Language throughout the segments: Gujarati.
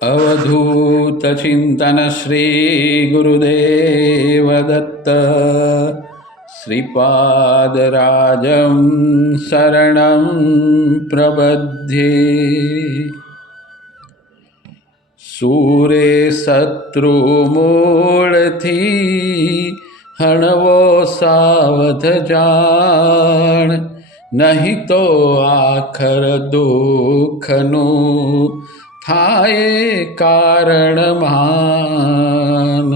अवधूत चिंतन श्री गुरुदेव दत्त श्रीपादराजं शरणं प्रपद्ये। सूरे शत्रुमूळथी हणवो सावध जाण, नहीं तो आखर दुखनु थाये कारण मान।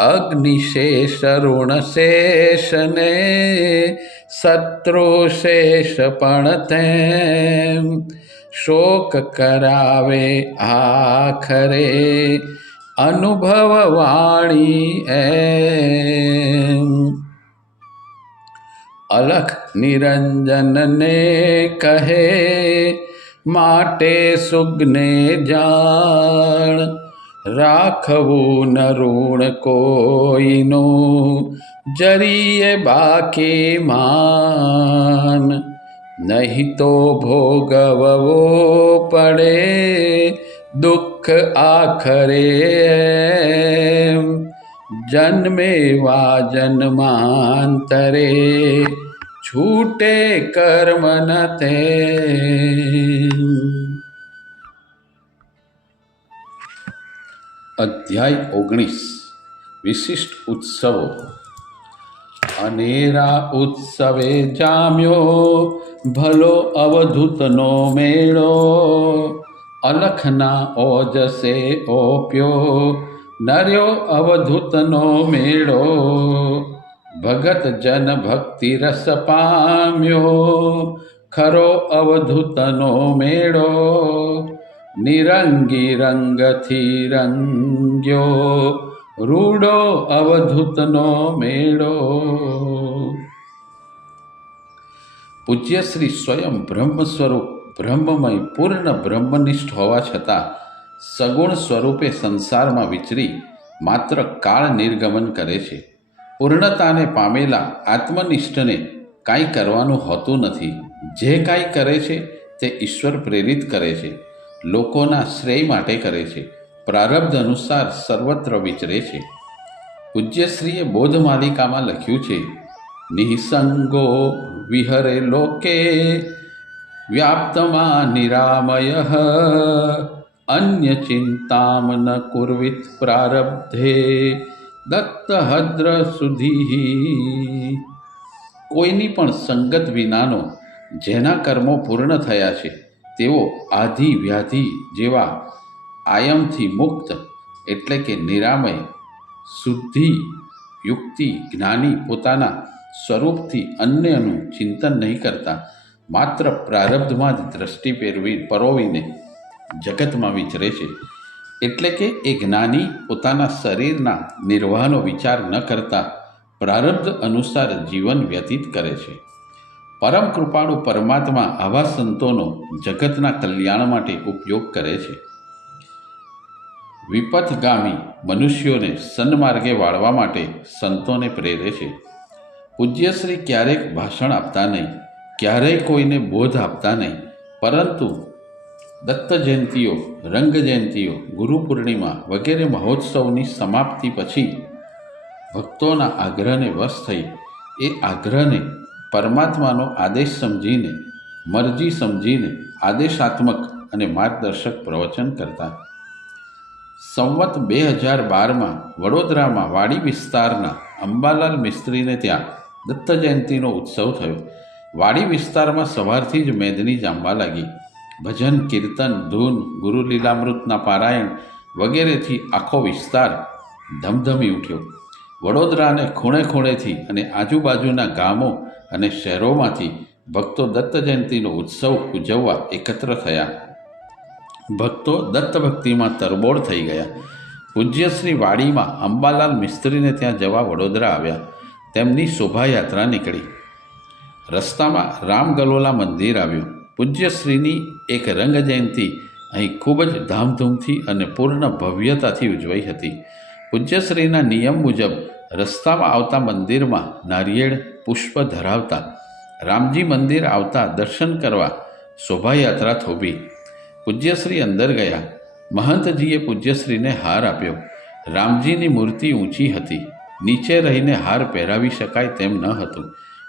अग्निशेष ऋणशेष ने शत्रुशेष पण तेम, शोक करावे आखरे अनुभव वाणी एम। अलख निरंजन ने कहे माटे सुगने जान, राखवू न ऋण कोईनो जरिए बाकी मान। नहीं तो भोगवो पड़े दुख आखरे, जन्मे वा जन्मांतरे छूटे कर्म न ते। अध्याय 19 विशिष्ट उत्सवों। अनेरा उत्सवे जाम्यो भलो अवधूतनो मेळो, अलखना ओजसे ओप्यो नर्यो अवधूतनो मेळो। भगत जन भक्ति रस पाम्यो, खरो अवधूतनो मेळो। निरंगी रंग थी रंग्यो, रूडो अवधूतनो मेळो। પૂજ્ય શ્રી સ્વયં બ્રહ્મ સ્વરૂપ બ્રહ્મમય પૂર્ણ બ્રહ્મનિષ્ઠ હોવા છતાં સગુણ સ્વરૂપે સંસારમાં વિચરી માત્ર કાળ નિર્ગમન કરે છે। પૂર્ણતાને પામેલા આત્મનિષ્ઠને કાંઈ કરવાનું હોતું નથી। જે કાંઈ કરે છે તે ઈશ્વર પ્રેરિત કરે છે, લોકોના શ્રેય માટે કરે છે, પ્રારબ્ધ અનુસાર સર્વત્ર વિચરે છે। પૂજ્યશ્રીએ બોધમાલિકામાં લખ્યું છે, નિસંગો વિહરે લોકે વ્યાપ્તમાં નિરામયઃ, અન્ય ચિંતામ ન કુર્વિત પ્રારબ્ધે દત્તહદ્ર સુધી। કોઈની પણ સંગત વિનાનો જેના કર્મો પૂર્ણ થયા છે તેઓ આધિ વ્યાધિ જેવા આયમથી મુક્ત એટલે કે નિરામય, શુદ્ધિ યુક્તિ જ્ઞાની પોતાના સ્વરૂપથી અન્યનું ચિંતન નહીં કરતા, માત્ર પ્રારબ્ધમાં જ દ્રષ્ટિ પરોવીને જગતમાં વિચરે છે। એટલે કે એ જ્ઞાની પોતાના શરીરના નિર્વાહનો વિચાર ન કરતા પ્રારબ્ધ અનુસાર જીવન વ્યતીત કરે છે। પરમ કૃપાળુ પરમાત્મા આવા સંતોનો જગતના કલ્યાણ માટે ઉપયોગ કરે છે। વિપથગામી મનુષ્યોને સન્માર્ગે વાળવા માટે સંતોને પ્રેરે છે। પૂજ્યશ્રી ક્યારેક ભાષણ આપતા નહીં, ક્યારેય કોઈને બોધ આપતા નહીં, પરંતુ દત્ત જયંતીઓ, રંગ જયંતીઓ, ગુરુ પૂર્ણિમા વગેરે મહોત્સવની સમાપ્તિ પછી ભક્તોના આગ્રહને વશ થઈ એ આગ્રહને પરમાત્માનો આદેશ સમજીને, મરજી સમજીને આદેશાત્મક અને માર્ગદર્શક પ્રવચન કરતા। સંવત 2012માં વડોદરામાં વાડી વિસ્તારના અંબાલાલ મિસ્ત્રીને ત્યાં દત્ત જયંતીનો ઉત્સવ થયો। વાડી વિસ્તારમાં સવારથી જ મેદની જામવા લાગી। ભજન, કીર્તન, ધૂન, ગુરુ લીલામૃતના પારાયણ વગેરેથી આખો વિસ્તાર ધમધમી ઉઠ્યો। વડોદરાને ખૂણે ખૂણેથી અને આજુબાજુના ગામો અને શહેરોમાંથી ભક્તો દત્ત જયંતીનો ઉત્સવ ઉજવવા એકત્ર થયા। ભક્તો દત્ત ભક્તિમાં તરબોળ થઈ ગયા। પૂજ્યશ્રી વાડીમાં અંબાલાલ મિસ્ત્રીને ત્યાં જવા વડોદરા આવ્યા। તેમની શોભાયાત્રા નીકળી। રસ્તામાં રામગલોલા મંદિર આવ્યું। પૂજ્યશ્રીની એક રંગ જયંતી અહીં ખૂબ જ ધામધૂમથી અને પૂર્ણ ભવ્યતાથી ઉજવાઈ હતી। પૂજ્યશ્રીના નિયમ મુજબ રસ્તામાં આવતા મંદિરમાં નારિયેળ પુષ્પ ધરાવતા, રામજી મંદિર આવતા દર્શન કરવા શોભાયાત્રા થોભી। પૂજ્યશ્રી અંદર ગયા। મહંતજીએ પૂજ્યશ્રીને હાર આપ્યો. રામજીની મૂર્તિ ઊંચી હતી, નીચે રહીને હાર પહેરાવી શકાય તેમ ન હતું,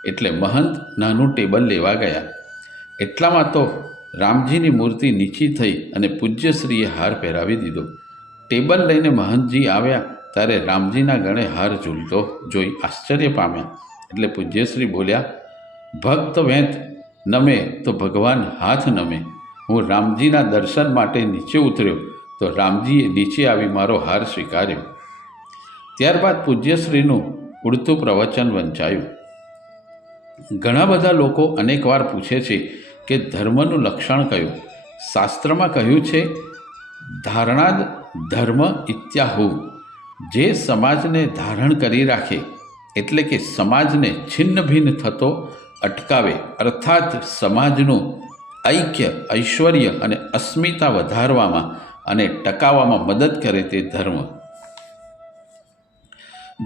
એટલે મહંત નાનું ટેબલ લેવા ગયા. એટલામાં તો રામજીની મૂર્તિ નીચી થઈ અને પૂજ્યશ્રીએ હાર પહેરાવી દીધો. ટેબલ લઈને મહંતજી આવ્યા ત્યારે રામજીના ગળે હાર ઝૂલતો જોઈ આશ્ચર્ય પામ્યા. એટલે પૂજ્યશ્રી બોલ્યા, ભક્ત વેંત નમે તો ભગવાન હાથ નમે. હું રામજીના દર્શન માટે નીચે ઉતર્યો તો રામજીએ નીચે આવી મારો હાર સ્વીકાર્યો. ત્યારબાદ પૂજ્યશ્રીનું ઉડતું પ્રવચન વંચાયું. ઘણા બધા લોકો અનેકવાર પૂછે છે કે ધર્મનું લક્ષણ કયું? શાસ્ત્રમાં કહ્યું છે, ધારણાદ ધર્મ ઇત્યાહુ. જે સમાજને ધારણ કરી રાખે, એટલે કે સમાજને છિન્ન ભિન્ન થતો અટકાવે, અર્થાત સમાજનું ઐક્ય, ઐશ્વર્ય અને અસ્મિતા વધારવામાં અને ટકાવવામાં મદદ કરે તે ધર્મ.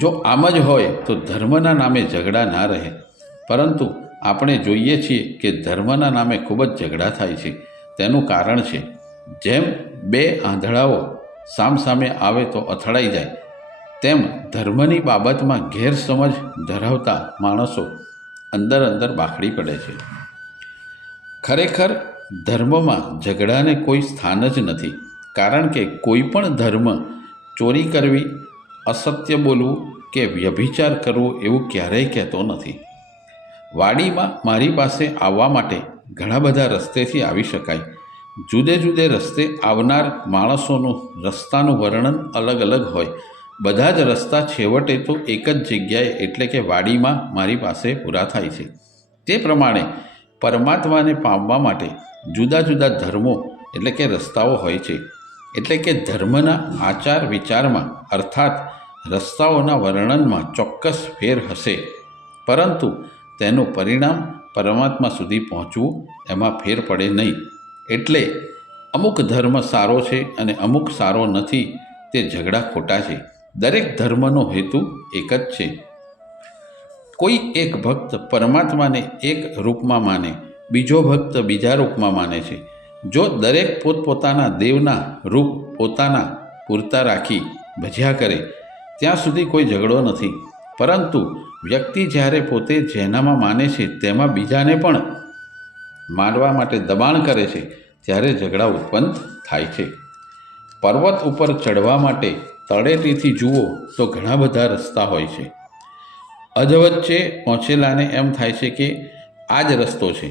જો આમ જ હોય તો ધર્મના નામે ઝઘડા ના રહે. પરંતુ આપણે જોઈએ છીએ કે ધર્મના નામે ખૂબ જ ઝઘડા થાય છે. તેનું કારણ છે, જેમ બે આંધળાઓ સામસામે આવે તો અથડાઈ જાય, તેમ ધર્મની બાબતમાં ગેરસમજ ધરાવતા માણસો અંદર અંદર બાખડી પડે છે. ખરેખર ધર્મમાં ઝઘડાને કોઈ સ્થાન જ નથી, કારણ કે કોઈ પણ ધર્મ ચોરી કરવી, અસત્ય બોલવું કે વ્યભિચાર કરવો એવું ક્યારેય કહેતો નથી. વાડીમાં મારી પાસે આવવા માટે ઘણા બધા રસ્તેથી આવી શકાય. જુદે જુદે રસ્તે આવનાર માણસોનું રસ્તાનું વર્ણન અલગ અલગ હોય. બધા જ રસ્તા છેવટે તો એક જ જગ્યાએ એટલે કે વાડીમાં મારી પાસે પૂરા થાય છે. તે પ્રમાણે પરમાત્માને પામવા માટે જુદા જુદા ધર્મો એટલે કે રસ્તાઓ હોય છે. એટલે કે ધર્મના આચાર વિચારમાં અર્થાત રસ્તાઓના વર્ણનમાં ચોક્કસ ફેર હશે, પરંતુ તેનું પરિણામ પરમાત્મા સુધી પહોંચવું એમાં ફેર પડે નહીં. એટલે અમુક ધર્મ સારો છે અને અમુક સારો નથી, તે ઝઘડા ખોટા છે. દરેક ધર્મનો હેતુ એક જ છે. કોઈ એક ભક્ત પરમાત્માને એક રૂપમાં માને, બીજો ભક્ત બીજા રૂપમાં માને છે. જો દરેક પોતપોતાના દેવના રૂપ પોતાના પૂરતા રાખી ભજ્યા કરે ત્યાં સુધી કોઈ ઝઘડો નથી. પરંતુ વ્યક્તિ જ્યારે પોતે જેનામાં માને છે તેમાં બીજાને પણ માનવા માટે દબાણ કરે છે, ત્યારે ઝઘડા ઉત્પન્ન થાય છે. પર્વત ઉપર ચડવા માટે તળેટીથી જુઓ તો ઘણા બધા રસ્તા હોય છે. અધવચ્ચે પહોંચેલાને એમ થાય છે કે આ જ રસ્તો છે,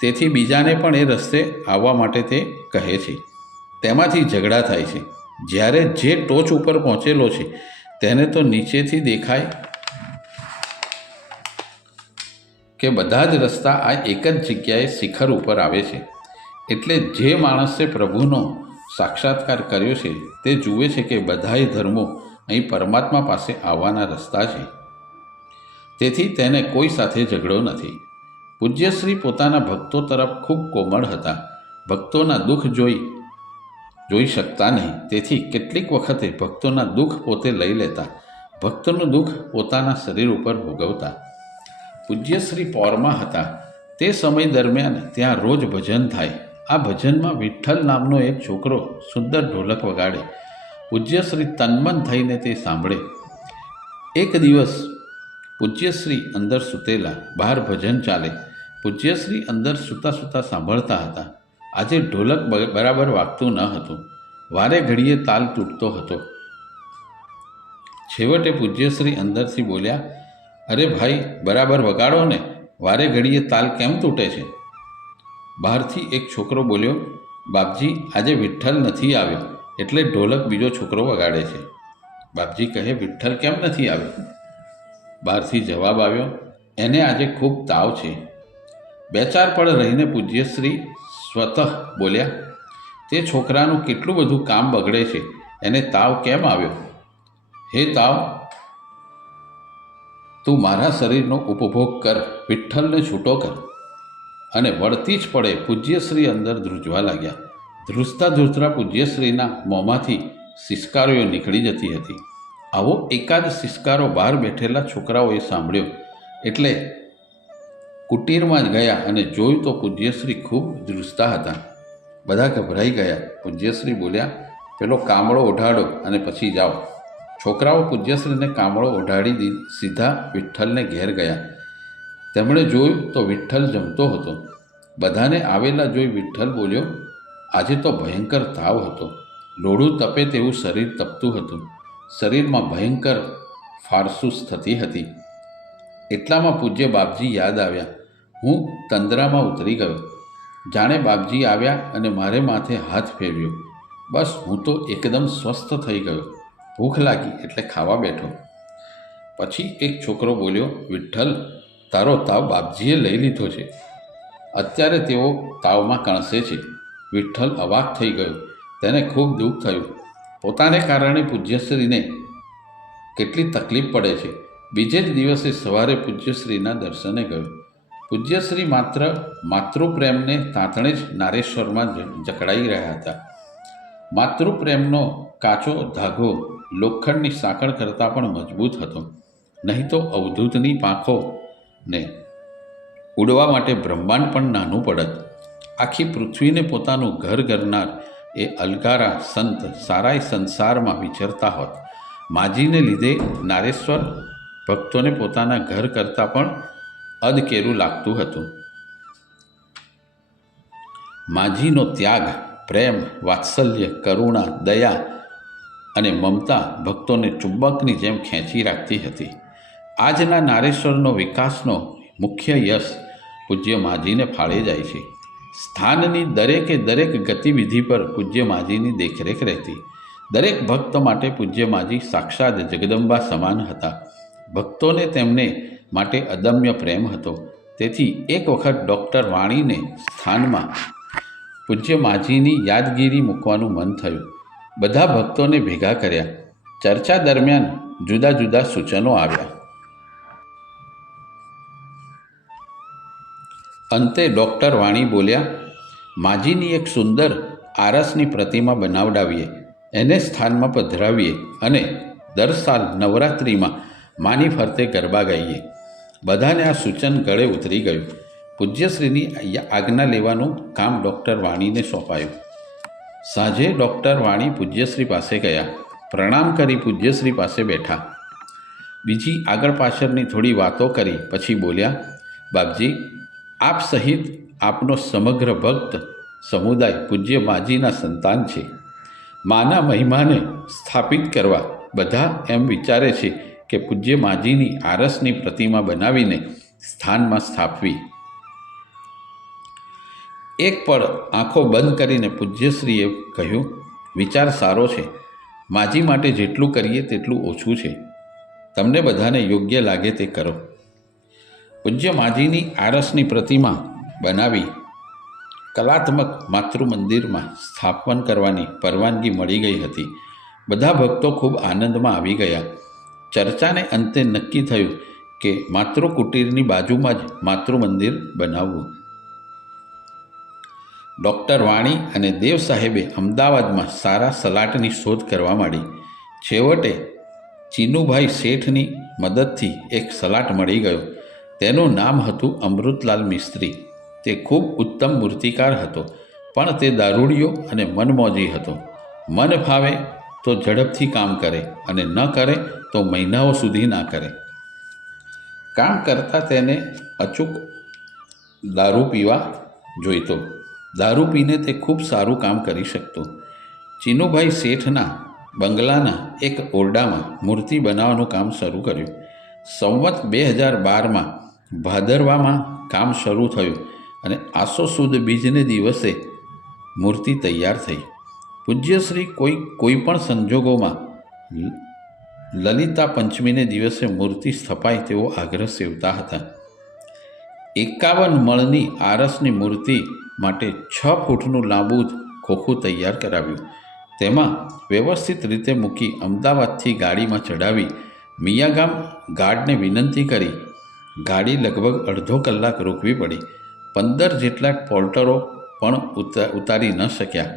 તેથી બીજાને પણ એ રસ્તે આવવા માટે તે કહે છે. તેમાંથી ઝઘડા થાય છે. જ્યારે જે ટોચ ઉપર પહોંચેલો છે તેને તો નીચેથી દેખાય કે બધા જ રસ્તા આ એક જ જગ્યાએ શિખર ઉપર આવે છે. એટલે જે માણસે પ્રભુનો સાક્ષાત્કાર કર્યો છે તે જુએ છે કે બધાય ધર્મો અહીં પરમાત્મા પાસે આવવાના રસ્તા છે. તેથી તેને કોઈ સાથે ઝઘડો નથી. પૂજ્યશ્રી પોતાના ભક્તો તરફ ખૂબ કોમળ હતા. ભક્તોના દુઃખ જોઈ શકતા નહીં, તેથી કેટલીક વખતે ભક્તોના દુઃખ પોતે લઈ લેતા, ભક્તોનું દુઃખ પોતાના શરીર ઉપર ભોગવતા. પૂજ્યશ્રી પૌરમાં હતા તે સમય દરમિયાન ત્યાં રોજ ભજન થાય. આ ભજનમાં વિઠ્ઠલ નામનો એક છોકરો સુંદર ઢોલક વગાડે. પૂજ્યશ્રી તન્મન થઈને તે સાંભળે. એક દિવસ પૂજ્યશ્રી અંદર સૂતેલા, બહાર ભજન ચાલે. પૂજ્યશ્રી અંદર સૂતા સૂતા સાંભળતા હતા. આજે ઢોલક બરાબર વાગતું ન હતું, વારે ઘડીએ તાલ તૂટતો હતો. છેવટે પૂજ્યશ્રી અંદરથી બોલ્યા, અરે ભાઈ, બરાબર વગાડો ને, વારે ઘડીએ તાલ કેમ તૂટે છે? બહારથી એક છોકરો બોલ્યો, બાપજી, આજે વિઠ્ઠલ નથી આવ્યો એટલે ઢોલક બીજો છોકરો વગાડે છે. બાપજી કહે, વિઠ્ઠલ કેમ નથી આવ્યો? બહારથી જવાબ આવ્યો, એને આજે ખૂબ તાવ છે. બે ચાર પળ રહીને પૂજ્યશ્રી સ્વતઃ બોલ્યા, તે છોકરાનું કેટલું બધું કામ બગડે છે, એને તાવ કેમ આવ્યો? હે તાવ, તું મારા શરીરનો ઉપભોગ કર, વિઠ્ઠલને છૂટો કર. અને વળતી જ પડે પૂજ્યશ્રી અંદર ધ્રુજવા લાગ્યા. ધ્રુજતા ધ્રુજતા પૂજ્યશ્રીના મોંમાંથી સિસકારીઓ નીકળી જતી હતી. આવો એકાદ સિસકારો બહાર બેઠેલા છોકરાઓએ સાંભળ્યો એટલે કુટીરમાં જ ગયા અને જોયું તો પૂજ્યશ્રી ખૂબ ધ્રુજતા હતા. બધા ગભરાઈ ગયા. પૂજ્યશ્રી બોલ્યા, પેલો કામળો ઓઢાડો અને પછી જાઓ. છોકરાઓ પૂજ્યશ્રીને કામળો ઓઢાડી સીધા વિઠ્ઠલને ઘેર ગયા. તેમણે જોયું તો વિઠ્ઠલ જમતો હતો. બધાને આવેલા જોઈ વિઠ્ઠલ બોલ્યો, આજે તો ભયંકર તાવ હતો. લોઢું તપે તેવું શરીર તપતું હતું. શરીરમાં ભયંકર ફારસૂસ થતી હતી. એટલામાં પૂજ્ય બાપજી યાદ આવ્યા. હું તંદ્રામાં ઉતરી ગયો. જાણે બાપજી આવ્યા અને મારે માથે હાથ ફેરવ્યો. બસ હું તો એકદમ સ્વસ્થ થઈ ગયો. ભૂખ લાગી એટલે ખાવા બેઠો. પછી એક છોકરો બોલ્યો, વિઠ્ઠલ, તારો તાવ બાપજીએ લઈ લીધો છે. અત્યારે તેઓ તાવમાં કણસે છે. વિઠ્ઠલ અવાક થઈ ગયો. તેને ખૂબ દુઃખ થયું. પોતાને કારણે પૂજ્યશ્રીને કેટલી તકલીફ પડે છે. બીજે જ દિવસે સવારે પૂજ્યશ્રીના દર્શને ગયો. પૂજ્યશ્રી માત્ર માતૃપ્રેમને તાંતણે જ નારેશ્વરમાં જકડાઈ રહ્યા હતા. માતૃપ્રેમનો કાચો ધાગો લોખંડની સાંકળ કરતાં પણ મજબૂત હતો. નહીં તો અવધૂતની પાંખોને ઉડવા માટે બ્રહ્માંડ પણ નાનું પડત. આખી પૃથ્વીને પોતાનું ઘર કરનાર એ અલગારા સંત સારાય સંસારમાં વિચરતા હોત. માજીને લીધે નારેશ્વર ભક્તોને પોતાના ઘર કરતાં પણ અધકેરું લાગતું હતું. માજીનો ત્યાગ, પ્રેમ, વાત્સલ્ય, કરુણા, દયા અને મમતા ભક્તોને ચુંબકની જેમ ખેંચી રાખતી હતી. આજના નારેશ્વરનો વિકાસનો મુખ્ય યશ પૂજ્ય માજીને ફાળે જાય છે. સ્થાનની દરેકે દરેક ગતિવિધિ પર પૂજ્ય માજીની દેખરેખ રહેતી. દરેક ભક્ત માટે પૂજ્ય માજી સાક્ષાત જગદંબા સમાન હતા. ભક્તોને તેમને માટે અદમ્ય પ્રેમ હતો. તેથી એક વખત ડૉક્ટર વાણીને સ્થાનમાં પૂજ્ય માજીની યાદગીરી મૂકવાનું મન થયું. બધા ભક્તોને ભેગા કર્યા. ચર્ચા દરમિયાન જુદા જુદા સૂચનો આવ્યા. અંતે ડૉક્ટર વાણી બોલ્યા, માજીની એક સુંદર આરસની પ્રતિમા બનાવડાવીએ, એને સ્થાનમાં પધરાવીએ અને દર સાલ નવરાત્રિમાં માની ફરતે ગરબા ગાઈએ. બધાને આ સૂચન ગળે ઉતરી ગયું. પૂજ્યશ્રીની આજ્ઞા લેવાનું કામ ડૉક્ટર વાણીને સોંપાયું. સાંજે ડૉક્ટર વાણી પૂજ્યશ્રી પાસે ગયા. પ્રણામ કરી પૂજ્યશ્રી પાસે બેઠા. બીજી આગળ પાછળની થોડી વાતો કરી પછી બોલ્યા, બાપજી, આપ સહિત આપનો સમગ્ર ભક્ત સમુદાય પૂજ્ય માજીના સંતાન છે. માના મહિમાને સ્થાપિત કરવા બધા એમ વિચારે છે કે પૂજ્ય માજીની આરસની પ્રતિમા બનાવીને સ્થાનમાં સ્થાપવી. એક પળ આંખો બંધ કરીને પૂજ્યશ્રીએ કહ્યું, વિચાર સારો છે. માજી માટે જેટલું કરીએ તેટલું ઓછું છે. તમને બધાને યોગ્ય લાગે તે કરો. પૂજ્ય માજીની આરસની પ્રતિમા બનાવી કલાત્મક માતૃ મંદિરમાં સ્થાપન કરવાની પરવાનગી મળી ગઈ હતી. બધા ભક્તો ખૂબ આનંદમાં આવી ગયા. ચર્ચાને અંતે નક્કી થયું કે માતૃ કુટીરની બાજુમાં જ માતૃ મંદિર બનાવવું. ડૉક્ટર વાણી અને દેવ સાહેબે અમદાવાદમાં સારા સલાટની શોધ કરવા માંડી. છેવટે ચીનુભાઈ શેઠની મદદથી એક સલાટ મળી ગયો. તેનું નામ હતું અમૃતલાલ મિસ્ત્રી. તે ખૂબ ઉત્તમ મૂર્તિકાર હતો, પણ તે દારૂડિયો અને મનમોજી હતો. મન ફાવે તો ઝડપથી કામ કરે અને ન કરે તો મહિનાઓ સુધી ના કરે. કામ કરતાં તેને અચૂક દારૂ પીવા જોઈતો. દારૂ પીને તે ખૂબ સારું કામ કરી શકતો. ચીનુભાઈ શેઠના બંગલાના એક ઓરડામાં મૂર્તિ બનાવવાનું કામ શરૂ કર્યું. સંવત 2012માં ભાદરવામાં કામ શરૂ થયું અને આસો સુદ બીજને દિવસે મૂર્તિ તૈયાર થઈ. પૂજ્યશ્રી કોઈ પણ સંજોગોમાં લલિતા પંચમીને દિવસે મૂર્તિ સ્થપાય તેવો આગ્રહ સેવતા હતા. 51 મણની આરસની મૂર્તિ માટે 6 ફૂટનું લાંબુ ખોખું તૈયાર કરાવ્યું. તેમાં વ્યવસ્થિત રીતે મૂકી અમદાવાદથી ગાડીમાં ચડાવી મિયાગામ ગાર્ડને વિનંતી કરી ગાડી લગભગ અડધો કલાક રોકવી પડી. 15 જેટલા પોર્ટરો પણ ઉતારી ન શક્યા.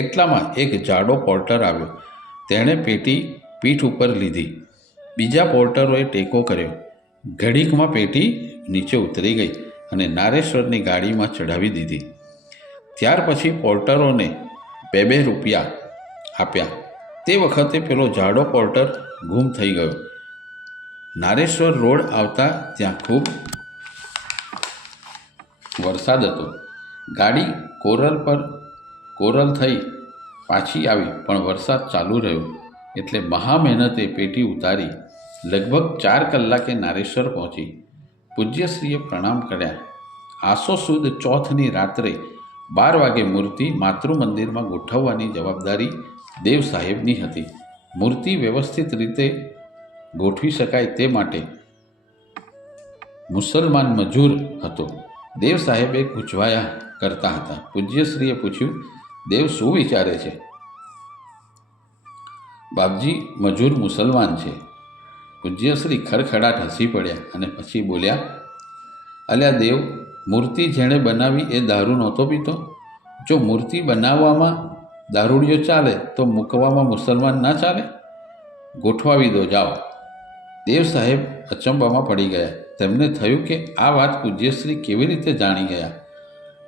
એટલામાં એક જાડો પોર્ટર આવ્યો. તેણે પેટી પીઠ ઉપર લીધી. બીજા પોર્ટરોએ ટેકો કર્યો. ઘડીકમાં પેટી નીચે ઉતરી ગઈ અને નારેશ્વરની ગાડીમાં ચઢાવી દીધી. ત્યાર પછી પોર્ટરોને 2 રૂપિયા આપ્યા. તે વખતે પેલો જાડો પોર્ટર ગુમ થઈ ગયો. નારેશ્વર રોડ આવતા ત્યાં ખૂબ વરસાદ હતો. ગાડી કોરલ થઈ પાછી આવી, પણ વરસાદ ચાલુ રહ્યો એટલે મહા મહેનતે પેટી ઉતારી લગભગ 4 કલાકે નારેશ્વર પહોંચી. પૂજ્યશ્રીએ પ્રણામ કર્યા. આસો સુદ ચોથની રાત્રે 12 વાગે મૂર્તિ માતૃ મંદિરમાં ગોઠવવાની જવાબદારી દેવ સાહેબની હતી. મૂર્તિ વ્યવસ્થિત રીતે ગોઠવી શકાય તે માટે મુસલમાન મજૂર હતો. દેવ સાહેબે ગૂંચવાયા કરતા હતા. પૂજ્યશ્રીએ પૂછ્યું, દેવ શું વિચારે છે? બાપજી, મજૂર મુસલમાન છે. પૂજ્યશ્રી ખડખડાટ હસી પડ્યા અને પછી બોલ્યા, અલ્યા દેવ, મૂર્તિ જેણે બનાવી એ દારૂ નહોતો પીતો? જો મૂર્તિ બનાવવામાં દારૂડિયો ચાલે તો મૂકવામાં મુસલમાન ના ચાલે? ગોઠવાવી દો, જાઓ. દેવ સાહેબ અચંબામાં પડી ગયા. તેમને થયું કે આ વાત પૂજ્યશ્રી કેવી રીતે જાણી ગયા.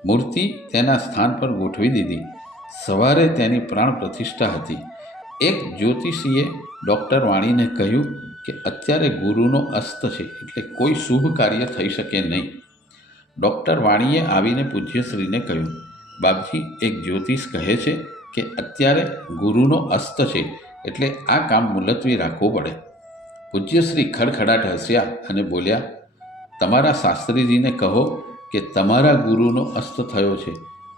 મૂર્તિ તેના સ્થાન પર ગોઠવી દીધી. સવારે તેની પ્રાણ પ્રતિષ્ઠા હતી. એક જ્યોતિષીએ ડૉક્ટર વાણીને કહ્યું કે અત્યારે ગુરુનો અસ્ત છે, એટલે કોઈ શુભ કાર્ય થઈ શકે નહીં. ડૉક્ટર વાણીએ આવીને પૂજ્યશ્રીને કહ્યું, બાપજી, એક જ્યોતિષ કહે છે કે અત્યારે ગુરુનો અસ્ત છે, એટલે આ કામ મુલતવી રાખવું પડે. પૂજ્યશ્રી ખડખડાટ હસ્યા અને બોલ્યા, તમારા શાસ્ત્રીજીને કહો કે તમારા ગુરુનો અસ્ત થયો છે,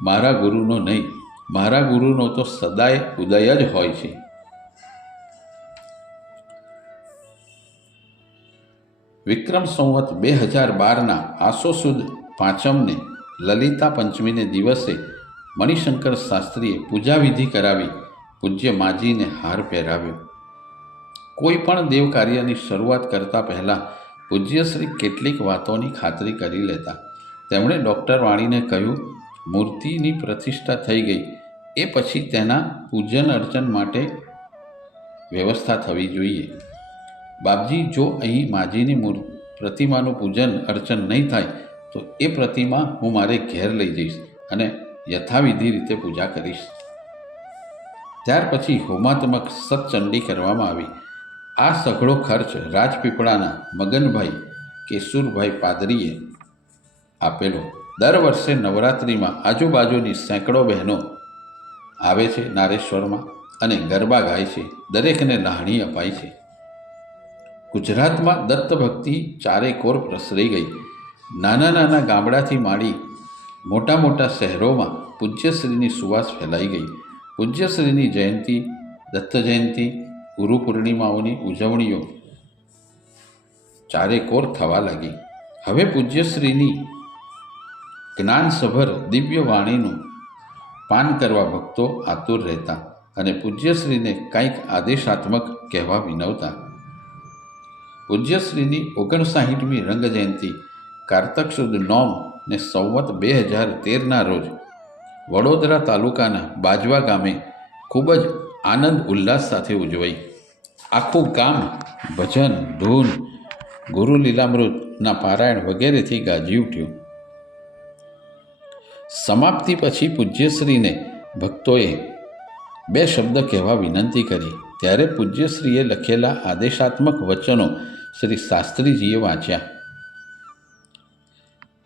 મારા ગુરુનો નહીં. મારા ગુરુનો તો સદાય ઉદય જ હોય છે. વિક્રમ સંવત 2012ના આસો સુદ પાંચમને લલિતા પંચમીને દિવસે મણિશંકર શાસ્ત્રીએ પૂજાવિધિ કરાવી પૂજ્ય માજીને હાર પહેરાવ્યો. કોઈ પણ દેવ કાર્યની શરૂઆત કરતાં પહેલાં પૂજ્યશ્રી કેટલીક વાતોની ખાતરી કરી લેતા. તેમણે ડૉક્ટર વાણીને કહ્યું, મૂર્તિની પ્રતિષ્ઠા થઈ ગઈ એ પછી તેના પૂજન અર્ચન માટે વ્યવસ્થા થવી જોઈએ. બાપજી, જો અહીં માજીની પ્રતિમાનું પૂજન અર્ચન નહીં થાય તો એ પ્રતિમા હું મારે ઘેર લઈ જઈશ અને યથાવિધિ રીતે પૂજા કરીશ. ત્યાર પછી હોમાત્મક સતચંડી કરવામાં આવી. આ સઘળો ખર્ચ રાજપીપળાના મગનભાઈ કેશુરભાઈ પાદરીએ આપેલો. દર વર્ષે નવરાત્રિમાં આજુબાજુની સેંકડો બહેનો આવે છે નારેશ્વરમાં અને ગરબા ગાય છે. દરેકને લાહણી અપાય છે. ગુજરાતમાં દત્તભક્તિ ચારેકોર પ્રસરી ગઈ. નાના નાના ગામડાથી માંડી મોટા મોટા શહેરોમાં પૂજ્યશ્રીની સુવાસ ફેલાઈ ગઈ. પૂજ્યશ્રીની જયંતિ, દત્ત જયંતિ, ગુરુ પૂર્ણિમાઓની ઉજવણીઓ ચારેકોર થવા લાગી. હવે પૂજ્યશ્રીની જ્ઞાનસભર દિવ્ય વાણીનું પાન કરવા ભક્તો આતુર રહેતા અને પૂજ્યશ્રીને કંઈક આદેશાત્મક કહેવા વિનવતા. પૂજ્યશ્રીની 59મી રંગ જયંતિ કારતક સુદ 9 ને સંવત 2013ના રોજ વડોદરા તાલુકાના બાજવા ગામે ખૂબ જ આનંદ ઉલ્લાસ સાથે ઉજવાઈ. આખું ગામ ભજન, ધૂન, ગુરુ લીલામૃતના પારાયણ વગેરેથી ગાજી ઉઠ્યું. સમાપ્તિ પછી પૂજ્યશ્રીને ભક્તોએ 2 શબ્દ કહેવા વિનંતી કરી. ત્યારે પૂજ્યશ્રીએ લખેલા આદેશાત્મક વચનો શ્રી શાસ્ત્રીજીએ વાંચ્યા.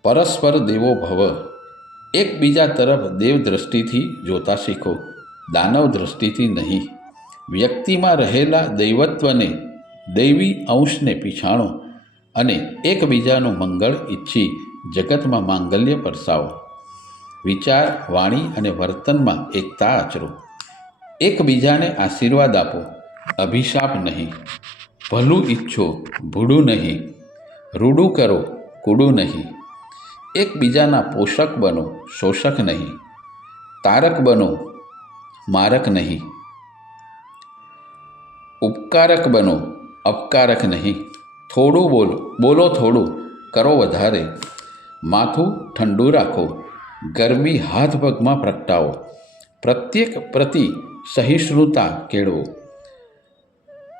પરસ્પર દેવો ભવ. એકબીજા તરફ દેવ દ્રષ્ટિથી જોતા શીખો, દાનવ દ્રષ્ટિથી નહીં. વ્યક્તિમાં રહેલા દૈવત્વને, દૈવી અંશને પીછાણો અને એકબીજાનું મંગળ ઈચ્છી જગતમાં માંગલ્ય પરસાવો. વિચાર, વાણી અને વર્તનમાં એકતા આચરો. એકબીજાને આશીર્વાદ આપો, અભિશાપ નહીં. ભલું ઈચ્છો, ભૂડું નહીં. રૂડું કરો, કૂડું નહીં. એકબીજાના પોષક બનો, શોષક નહીં. તારક બનો, મારક નહીં. ઉપકારક બનો, અપકારક નહીં. થોડું બોલો થોડું, કરો વધારે. માથું ઠંડુ રાખો, ગરમી હાથ પગમાં પ્રગટાવો. પ્રત્યેક પ્રતિ સહિષ્ણુતા કેળવો,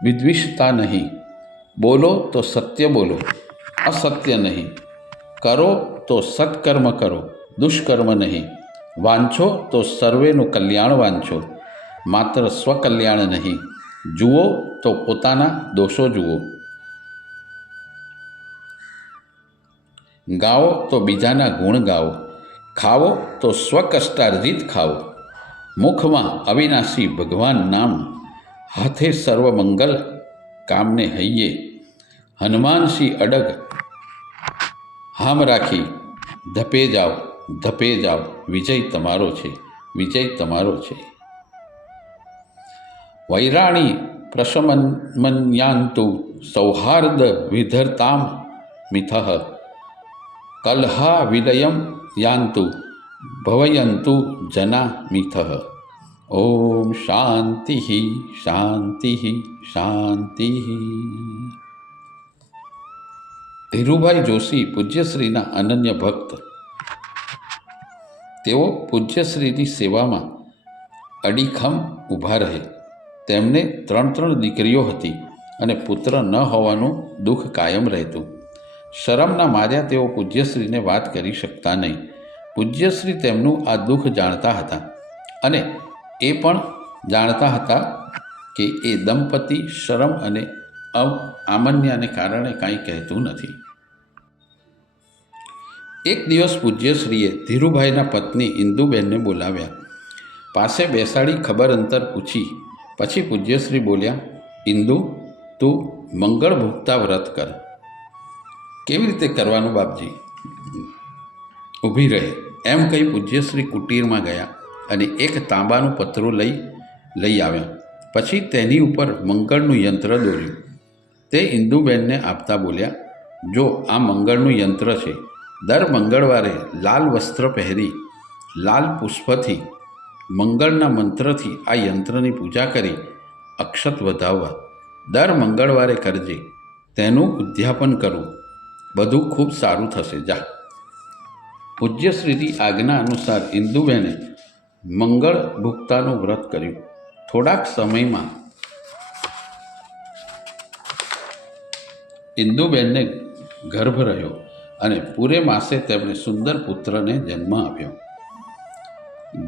વિદ્વિષતા નહીં. બોલો તો સત્ય બોલો, અસત્ય નહીં. કરો તો સત્કર્મ કરો, દુષ્કર્મ નહીં. વાંછો તો સર્વેનું કલ્યાણ વાંછો, માત્ર સ્વકલ્યાણ નહીં. જુઓ તો પોતાના દોષો જુઓ, ગાઓ તો બીજાના ગુણ ગાઓ, ખાવો તો સ્વકષ્ટાર્જિત ખાવો. મુખમાં અવિનાશી ભગવાન નામ, હાથે સર્વ મંગલ કામને હૈયે. હનુમાનસિંહ અડગ હામ રાખી, ધપે જાઓ ધપે જાઓ, વિજય તમારો છે, વિજય તમારો છે. વૈરાણી પ્રશમન્યાંતુ સૌહાર્દ વિધરતામ મિથઃ, કલહા વિલયમ યાંતુ ભવયંતુ જના મિથઃ. ઓમ શાંતિ શાંતિ શાંતિ. ધીરુભાઈ જોશી પૂજ્યશ્રીના અનન્ય ભક્ત. તેઓ પૂજ્યશ્રીની સેવામાં અડીખમ ઊભા રહે. તેમને 3 દીકરીઓ હતી અને પુત્ર ન હોવાનું દુઃખ કાયમ રહેતું. શરમના માર્યા તેઓ પૂજ્યશ્રીને વાત કરી શકતા નહીં. પૂજ્યશ્રી તેમનું આ દુઃખ જાણતા હતા અને એ પણ જાણતા હતા કે એ દંપતી શરમ અને આમન્યાને કારણે કાંઈ કહેતું નથી. એક દિવસ પૂજ્યશ્રીએ ધીરુભાઈના પત્ની ઇન્દુબેનને બોલાવ્યા. પાસે બેસાડી ખબર અંતર પૂછી. પછી પૂજ્યશ્રી બોલ્યા, ઇન્દુ, તું મંગળ ભૂખતા વ્રત કર. કેવી રીતે કરવાનું બાપજી? ઊભી રહે એમ કહી પૂજ્યશ્રી કુટીરમાં ગયા અને એક તાંબાનું પતરું લઈ આવ્યા. પછી તેની ઉપર મંગળનું યંત્ર દોર્યું. તે ઇન્દુબેનને આપતા બોલ્યા, જો આ મંગળનું યંત્ર છે. દર મંગળવારે લાલ વસ્ત્ર પહેરી લાલ પુષ્પથી મંગળના મંત્રથી આ યંત્રની પૂજા કરી અક્ષત વધાવવા. દર મંગળવારે કરજે. તેનું ઉદ્યાપન કરવું. બધું ખૂબ સારું થશે. જા. પૂજ્યશ્રીની આજ્ઞા અનુસાર ઇન્દુબેને મંગળ ભુક્તાનું વ્રત કર્યું. થોડાક સમયમાં ઇન્દુબેનને ગર્ભ રહ્યો અને પૂરે માસે તેમણે સુંદર પુત્રને જન્મ આપ્યો.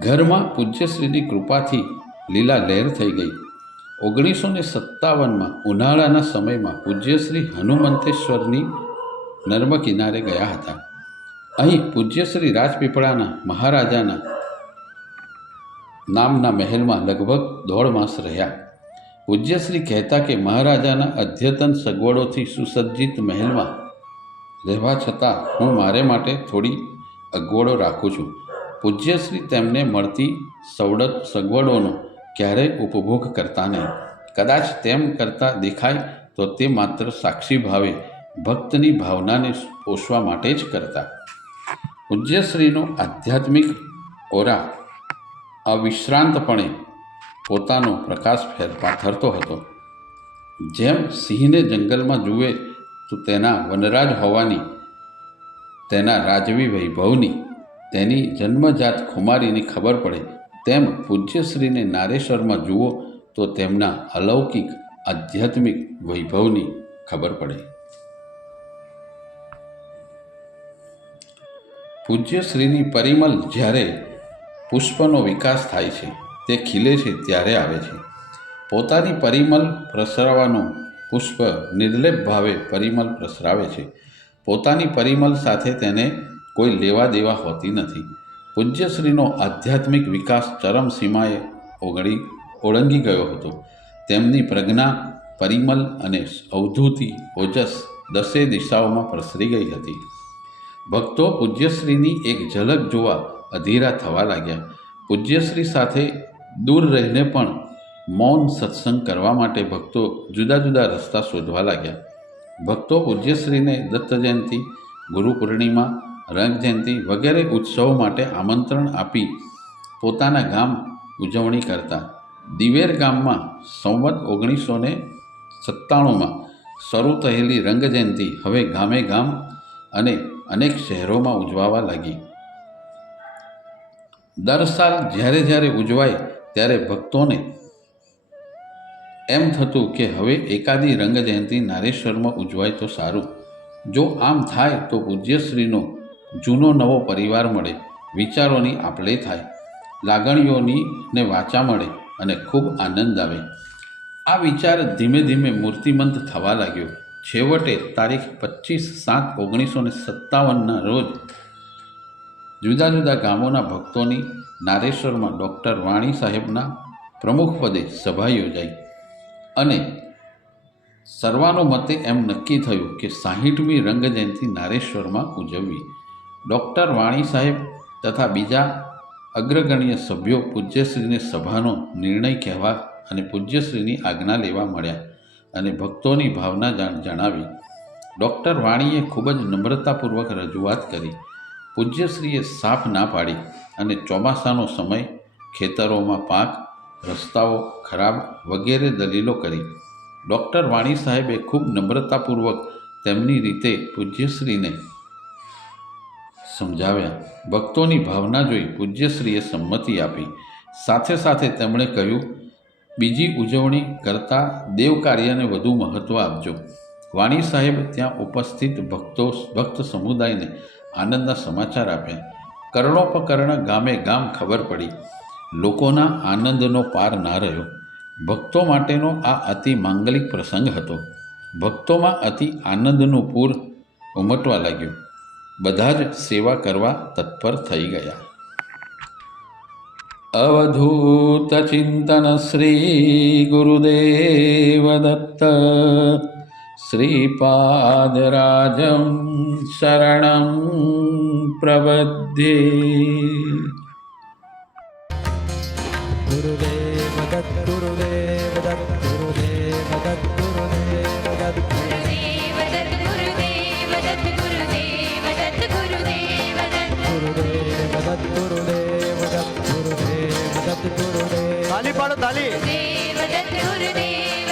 ઘરમાં પૂજ્યશ્રીની કૃપાથી લીલા લહેર થઈ ગઈ. 1957માં ઉનાળાના સમયમાં પૂજ્યશ્રી હનુમંતેશ્વરની નર્મ કિનારે ગયા હતા. અહીં પૂજ્યશ્રી રાજપીપળાના મહારાજાના નામના મહેલમાં લગભગ 1.5 માસ રહ્યા. પૂજ્યશ્રી કહેતા કે મહારાજાના અદ્યતન સગવડોથી સુસજ્જિત મહેલમાં રહેવા છતાં હું મારે માટે થોડી અગવડો રાખું છું. પૂજ્યશ્રી તેમને મળતી સગવડોનો ક્યારેય ઉપભોગ કરતા નહીં. કદાચ તેમ કરતા દેખાય તો તે માત્ર સાક્ષી ભાવે ભક્તની ભાવનાને પોષવા માટે જ કરતા. પૂજ્યશ્રીનો આધ્યાત્મિક ઓરા અવિશ્રાંતપણે પોતાનો પ્રકાશ પાથરતો હતો. જેમ સિંહને જંગલમાં જુએ તો તેના વનરાજ હોવાની, તેના રાજવી વૈભવની, તેની જન્મજાત ખુમારીની ખબર પડે, તેમ પૂજ્યશ્રીને નારેશ્વરમાં જુઓ તો તેમના અલૌકિક આધ્યાત્મિક વૈભવની ખબર પડે. પૂજ્યશ્રીની પરિમલ જ્યારે પુષ્પનો વિકાસ થાય છે, તે ખીલે છે ત્યારે આવે છે. પોતાની પરિમલ પ્રસરાવાનું પુષ્પ નિર્લેપ ભાવે પરિમલ પ્રસરાવે છે. પોતાની પરિમલ સાથે તેને કોઈ લેવા દેવા હોતી નથી. પૂજ્યશ્રીનો આધ્યાત્મિક વિકાસ ચરમ સીમાએ ઓળંગી ગયો હતો. તેમની પ્રજ્ઞા, પરિમલ અને અવધૂતિ ઓજસ 10 દિશાઓમાં પ્રસરી ગઈ હતી. ભક્તો પૂજ્યશ્રીની એક ઝલક જોવા અધીરા થવા લાગ્યા. પૂજ્યશ્રી સાથે દૂર રહીને પણ મૌન સત્સંગ કરવા માટે ભક્તો જુદા જુદા રસ્તા શોધવા લાગ્યા. ભક્તો પૂજ્યશ્રીને દત્ત જયંતિ, ગુરુ પૂર્ણિમા, રંગ જયંતિ વગેરે ઉત્સવો માટે આમંત્રણ આપી પોતાના ગામ ઉજવણી કરતા. દિવેર ગામમાં સંવત 1997માં શરૂ થયેલી રંગ જયંતિ હવે ગામે ગામ અને અનેક શહેરોમાં ઉજવાવા લાગી. દર સાલ જ્યારે જ્યારે ઉજવાય ત્યારે ભક્તોને એમ થતું કે હવે એકાદી રંગ જયંતિ નારેશ્વરમાં ઉજવાય તો સારું. જો આમ થાય તો પૂજ્યશ્રીનો જૂનો નવો પરિવાર મળે, વિચારોની આપલે થાય, લાગણીઓની ને વાચા મળે અને ખૂબ આનંદ આવે. આ વિચાર ધીમે ધીમે મૂર્તિમંત થવા લાગ્યો. છેવટે તારીખ 25/7/1957ના રોજ જુદા જુદા ગામોના ભક્તોની નારેશ્વરમાં ડૉક્ટર વાણી સાહેબના પ્રમુખપદે સભા યોજાઈ અને સર્વાનુમતે એમ નક્કી થયું કે 60મી રંગજયંતિ નારેશ્વરમાં ઉજવવી. ડૉક્ટર વાણી સાહેબ તથા બીજા અગ્રગણ્ય સભ્યો પૂજ્યશ્રીને સભાનો નિર્ણય કહેવા અને પૂજ્યશ્રીની આજ્ઞા લેવા મળ્યા અને ભક્તોની ભાવના જણાવી. ડૉક્ટર વાણીએ ખૂબ જ નમ્રતાપૂર્વક રજૂઆત કરી. પૂજ્યશ્રીએ સાફ ના પાડી અને ચોમાસાનો સમય, ખેતરોમાં પાક, રસ્તાઓ ખરાબ વગેરે દલીલો કરી. ડૉક્ટર વાણી સાહેબે ખૂબ નમ્રતાપૂર્વક તેમની રીતે પૂજ્યશ્રીને સમજાવ્યા. ભક્તોની ભાવના જોઈ પૂજ્યશ્રીએ સંમતિ આપી. સાથે સાથે તેમણે કહ્યું, બીજી ઉજવણી કરતાં દેવ કાર્યને વધુ મહત્ત્વ આપજો. વાણી સાહેબ ત્યાં ઉપસ્થિત ભક્ત સમુદાયને આનંદના સમાચાર આપ્યા. કર્ણોપકર્ણ ગામે ગામ ખબર પડી. લોકોના આનંદનો પાર ના રહ્યો. ભક્તો માટેનો આ અતિ માંગલિક પ્રસંગ હતો. ભક્તોમાં અતિ આનંદનું પૂર ઉમટવા લાગ્યું. બધા જ સેવા કરવા તત્પર થઈ ગયા. અવધૂત ચિંતન શ્રી ગુરુદેવ દત્ત શ્રીપાદરાજમ શરણં પ્રપદ્યે. ગુરુદેવ દત્ત ગુરુદેવ દત્ત ગુરુદેવ દત્ત ગુરુદેવ દત્ત ગુરુદેવ દત્ત ગુરુદેવ દત્ત ગુરુદેવ દત્ત ગુરુદેવ દત્ત ગુરુદેવ દત્ત ગુરુદેવ દત્ત ગુરુદેવ દત્ત ગુરુદેવ. તાલી પાડો તાલી. ગુરુદેવ દત્ત ગુરુદેવ